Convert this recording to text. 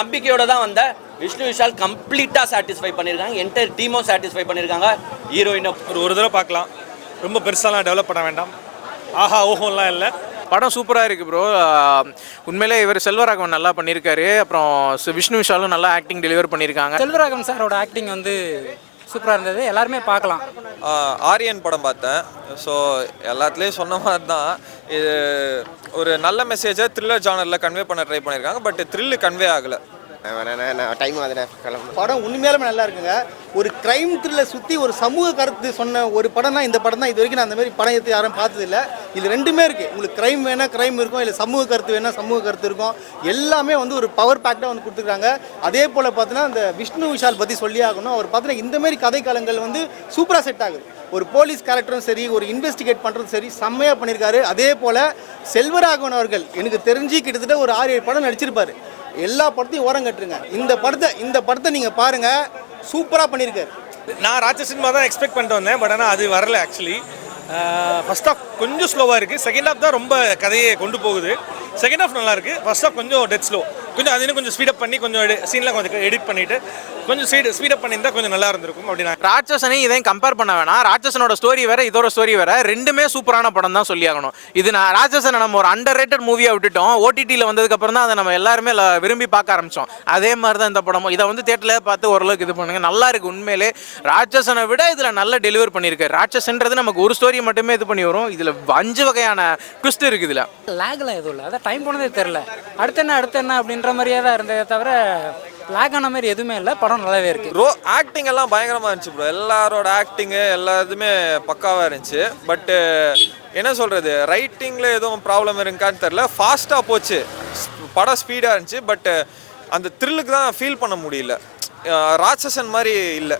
நம்பிக்கையோட தான் வந்த விஷ்ணு விஷால் கம்ப்ளீட்டாக சாட்டிஸ்ஃபை பண்ணியிருக்காங்க. என்டையர் டீமும் சாட்டிஸ்ஃபை பண்ணியிருக்காங்க. ஹீரோயினை ஒரு தடவை பார்க்கலாம், ரொம்ப பெருசாலாம் டெவலப் பண்ண வேண்டாம். ஆஹா ஓஹோலாம் இல்லை. படம் சூப்பராக இருக்குது ப்ரோ. உண்மையிலே இவர் செல்வராகவன் நல்லா பண்ணியிருக்காரு. அப்புறம் விஷ்ணு விஷாலும் நல்லா ஆக்டிங் டெலிவர் பண்ணியிருக்காங்க. செல்வராகவன் சாரோட ஆக்டிங் வந்து சூப்பராக இருந்தது, எல்லாருமே பார்க்கலாம். ஆரியன் படம் பார்த்தேன். ஸோ எல்லாத்துலேயும் சொன்ன மாதிரி தான் இது ஒரு நல்ல மெசேஜை த்ரில்லர் ஜானரில் கன்வே பண்ண ட்ரை பண்ணியிருக்காங்க. பட் த்ரில்லு கன்வே ஆகலை. டைம் படம் உண்மையாலுமே நல்லா இருக்குங்க. ஒரு கிரைம் த்ரில்லர் சுற்றி ஒரு சமூக கருத்து சொன்ன ஒரு படம் தான் இந்த படம் தான். இது வரைக்கும் நான் அந்த மாதிரி படம் எடுத்து யாரும் பார்த்ததில்ல. இது ரெண்டுமே இருக்குது. உங்களுக்கு கிரைம் வேணால் கிரைம் இருக்கும், இல்லை சமூக கருத்து வேணால் சமூக கருத்து இருக்கும். எல்லாமே வந்து ஒரு பவர் பேக்டாக வந்து கொடுத்துருக்காங்க. அதே போல் பார்த்தீங்கன்னா இந்த விஷ்ணு விஷால் பற்றி சொல்லி ஆகணும். அவர் பார்த்தீங்கன்னா இந்தமாரி கதைக்காலங்கள் வந்து சூப்பராக செட் ஆகுது. ஒரு போலீஸ் கேரக்டரும் சரி, ஒரு இன்வெஸ்டிகேட் பண்ணுறதும் சரி செம்மையாக பண்ணியிருக்காரு. அதே போல் செல்வராகவன் அவர்கள் எனக்கு தெரிஞ்சு கிட்டத்தட்ட ஒரு 6-7 படம் நடிச்சிருப்பார். எல்லா படத்தையும் ஓரம் கட்டுருங்க. இந்த படத்தை நீங்கள் பாருங்கள், சூப்பராக பண்ணியிருக்காரு. நான் ராட்சசன் தான் எக்ஸ்பெக்ட் பண்ணிட்டு வந்தேன். பட் ஆனால் அது வரல. ஆக்சுவலி ஃபர்ஸ்ட் ஹாஃப் கொஞ்சம் ஸ்லோவாக இருக்குது. செகண்ட் ஹாஃப் தான் ரொம்ப கதையை கொண்டு போகுது. செகண்ட் ஹாஃப் நல்லா இருக்குது. ஃபர்ஸ்ட் ஹாஃப் கொஞ்சம் டெட் ஸ்லோ. கொஞ்சம் அது கொஞ்சம் ஸ்பீடப் பண்ணி கொஞ்சம் சீன்லாம் கொஞ்சம் எடிட் பண்ணிவிட்டு கொஞ்சம் ஸ்பீடப் பண்ணியிருந்தால் கொஞ்சம் நல்லா இருந்திருக்கும் அப்படின்னா. ராட்சசனையும் இதையும் கம்பேர் பண்ண வேணாம். ராட்சசனோட ஸ்டோரி வேறு, இதோட ஸ்டோரி வேறு. ரெண்டுமே சூப்பரான படம் தான் சொல்லி ஆகணும். இது நான் ராட்சசனை நம்ம ஒரு அண்டர் ரேட்டட் மூவியாக விட்டுட்டோம். ஓடிடியில் வந்ததுக்கப்புறம் தான் அதை நம்ம எல்லாருமே விரும்பி பார்க்க ஆரம்பித்தோம். அதே மாதிரி தான் இந்த படமும். இதை வந்து தேட்டரில் பார்த்து ஓரளவுக்கு இது பண்ணுங்க, நல்லா இருக்குது. உண்மையிலே ராட்சசனை விட இதில் நல்லா டெலிவர் பண்ணியிருக்காரு. ராட்சசன்றது நமக்கு ஒரு ஸ்டோரி மட்டுமே இது பண்ணி வரும். இதில் 5 வகையான ட்விஸ்ட் இருக்குது. இதில் லேக்லாம் எதுவும் இல்லை, அதான் டைம் போனதே தெரில. அடுத்து என்ன அப்படின்ற மாதிரியே தான் இருந்ததே தவிர லேக் ஆன மாதிரி எதுவுமே இல்லை. படம் நல்லாவே இருக்குது. ஆக்டிங் எல்லாம் பயங்கரமாக இருந்துச்சு ப்ரோ. எல்லாரோட ஆக்டிங்கு எல்லாத்துமே பக்காவாக இருந்துச்சு. பட்டு என்ன சொல்கிறது, ரைட்டிங்கில் எதுவும் ப்ராப்ளம் இருக்கான்னு தெரில. ஃபாஸ்ட்டாக போச்சு, படம் ஸ்பீடாக இருந்துச்சு. பட் அந்த த்ரில்லுக்கு தான் ஃபீல் பண்ண முடியல. ராட்சசன் மாதிரி இல்லை.